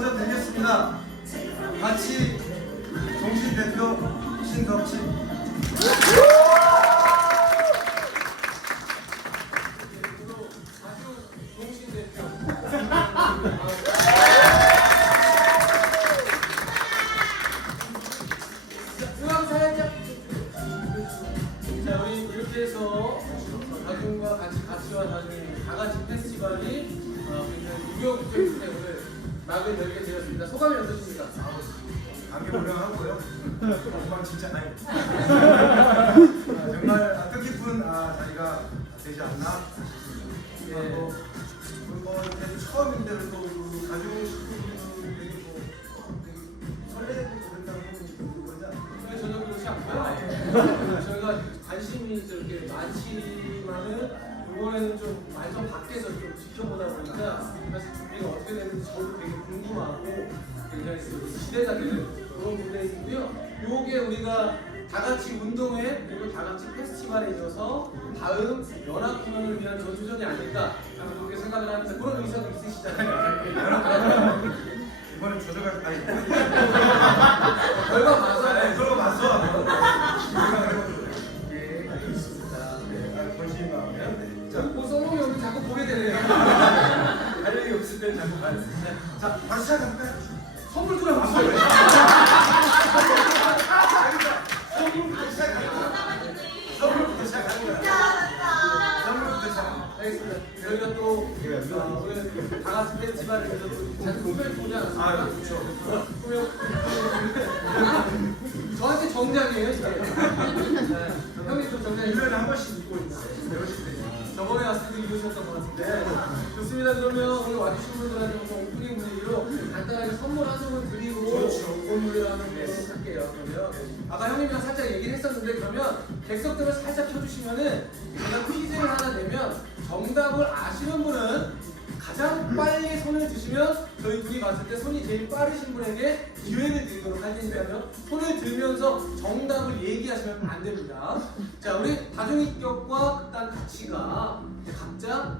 먼저 드리겠습니다. 같이 종신 대표 신덕진. 우리 다중과 같이 가치와 다중이 다 같이 페스티벌이 어, 무역 페 막을 열게 되었습니다. 소감이 어떠십니까? 감기 무량하고요. 정말 진짜 아니. 아, 정말 아, 뜻깊은 아, 자리가 되지 않나. 예. 예. 또, 뭐 이렇게 처음인데 또그 가족 식구들이 뭐 되게 설레고 부분이 그러지 않나요? 저는 그렇지 않고요. 저희가 관심이 이렇게 많지만은 이번에는 좀 완전 밖에서 좀 지켜보다 보니까 사실 준비가 어떻게 되는지 저도 되게 궁금하고 굉장히 기대가 되는 그런 무대이고요. 요게 우리가 다 같이 운동회 그리고 다 같이 페스티벌에 이어서 다음 연합 공연을 위한 전투전이 아닐까 그렇게 생각을 하는데 그런 의사도 있으시잖아요. 이번엔 조져갈 아니 결과 봐서 네, 서로 맞서 오늘 페스티벌을? 아, 그렇죠. 꾸며 저한테 정장이에요, 이게. 네, 형이 좀 정장이 1년에 한 번씩 입고 있어요. 여러실 때. 저번에 왔을 때도 입으셨던 것 같은데 좋습니다. 그러면 오늘 와주신 분들한테 뭐 오프닝 분위기로 간단하게 선물 한 송을 드리고. 오늘을 하는 거 시작할게요. 그러면 아까 형님이랑 살짝 얘기를 했었는데 그러면 객석들을 살짝 켜주시면은 제가 퀴즈를 하나 내면 정답을 아시는 분은 가장 빨리 손을 드시면 저희 둘이 봤을 때 손이 제일 빠르신 분에게 기회를 드리도록 할 테니까요. 손을 들면서 정답을 얘기하시면 안 됩니다. 자, 우리 다중인격과 극단 가치가 각자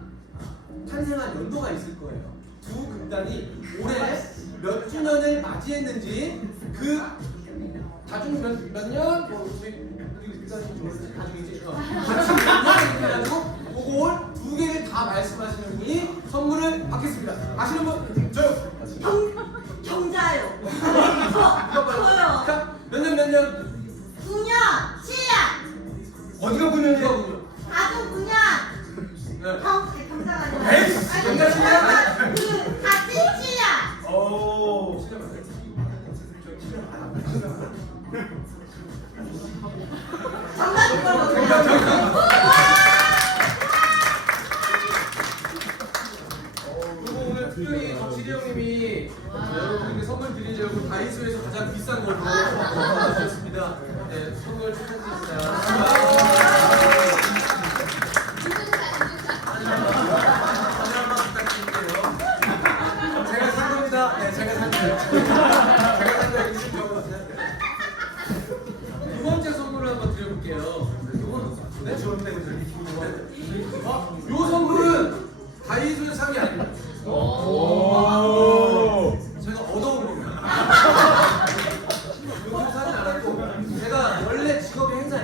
탄생한 연도가 있을 거예요. 두 극단이 올해 몇 주년을 맞이했는지 그 다중 몇, 몇 년? 뭐 우리 극단이 좀 다중이지. 어. 같이 몇년 이렇게 해가지고 그걸 두 개를 다 말씀하시는 분이 선물을 받겠습니다. 아시는 분? 저요. 경, 경자요. 저. 저요. 자, 몇 년, 몇 년? 9년, 7년, 어디가 누가 군연이에요? 보죠? 아주 9년. 네. 경, 경자가 아니라. 에이, 경자 그, 칠년? 그, 같이 7년. 오. 진짜 맞아요. 정답 이걸로. 그리고 오늘 형님이 여러분께 선물 드리려고 다이소에서 가장 비싼 걸로 주셨습니다. 네, 선물 축하드립니다. 한번 부탁드릴게요. 제가 산 겁니다. 네, 제가 산 거예요. 제가 산 거예요. 이승적으로 두 번째 선물을 한번 드려볼게요. 이건 네, 좋은 때문에 저기 어, 요 선물은 다이소에서 산게 아닙니다. 제가 얻어온 겁니다. 요즘 사진 않았고 제가 원래 직업이 행사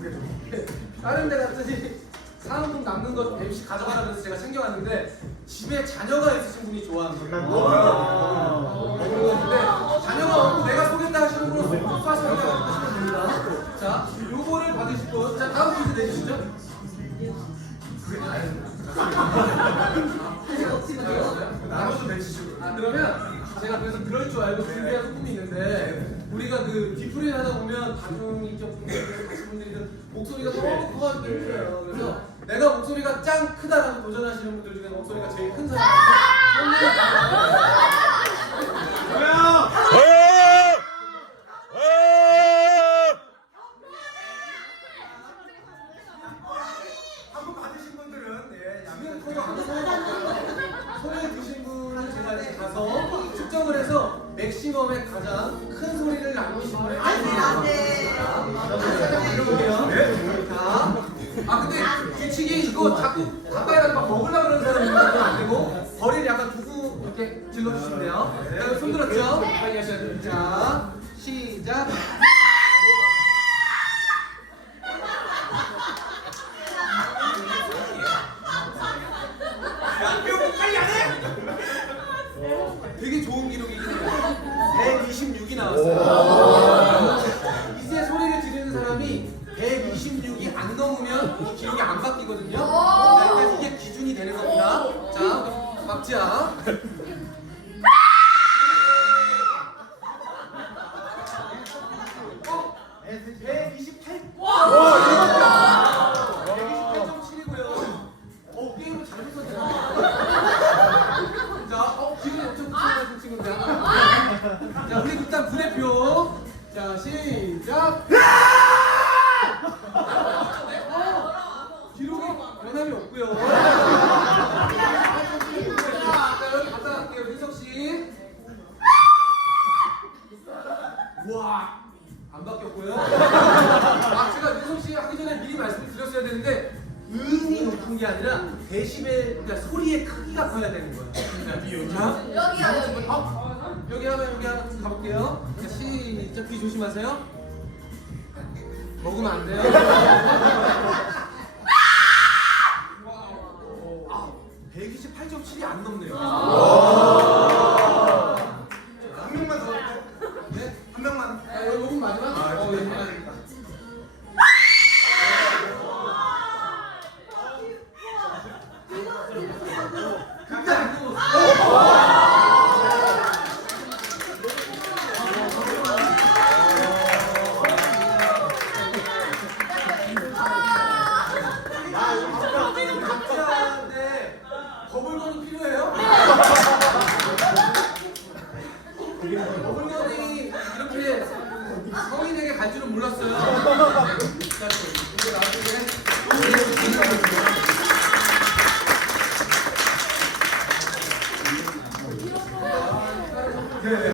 그래서 다른 데 갔더니 사은품 남는 거 MC 가져가라 그래서 제가 챙겨왔는데 집에 자녀가 있으신 분이 좋아하는 거예요. 먹는 건데 자녀가 없고 내가 소개다 하시는 분은 쏴서 하시면 됩니다. 자, 요거를 받으실 분. 자, 다음 퀴즈 내주시죠. 뒤풀이 하다 보면 다중인격 분들, 가수 분들이 목소리가 너무 커가지고 힘들어요. 그래서 내가 목소리가 짱 크다라고 도전하시는 분들 중에 목소리가 제일 큰 사람 한번 받으신 분들은 네, 지금 양면 거의 아무 소용 없고요. 손에 드신 분은 제가 이제 가서 측정을 해서 맥시멈의 가장 큰 소리를 나누신 분에게 안 돼, 안 돼. 살짝 들어볼게요. 네. 자, 아 근데 규칙이 이거 자꾸 가까이 가서 막 먹으려고 그러는 사람이 있으면 안 되고 거리를 약간 두고 꾹 이렇게 질러주시면 돼요. 자, 손 들었죠? 빨리 하셔야 돼요. 자, 시작. 되게 좋은 기록이긴. 126이 이제 소리를 지르는 사람이 126이 안 넘으면 이 기록이 안 바뀌거든요. 자, 일단 이게 기준이 되는 겁니다. 자, 박지아. 어? 128. 128.7이고요. 어, 게임을 잘했었네요. 자, 어, 기분이 엄청 붙여가지고 친구들. 자, 우리 부대표. 자, 시작. 어, 기록이 변함이 없고요. 자, 여기 갔다 갈게요, 민석 씨. 우와, 안 바뀌었고요. 아, 제가 민석 씨 하기 전에 미리 말씀을 드렸어야 되는데 음이 높은 게 아니라 데시벨, 그러니까 소리의 크기가 커야 되는 거예요. 자, 여기요, 여기. 어? 여기 하나 여기 하나 가볼게요. 자, 시작. 귀 조심하세요. 먹으면 안 돼요. 아, 128.7이 안 넘네요.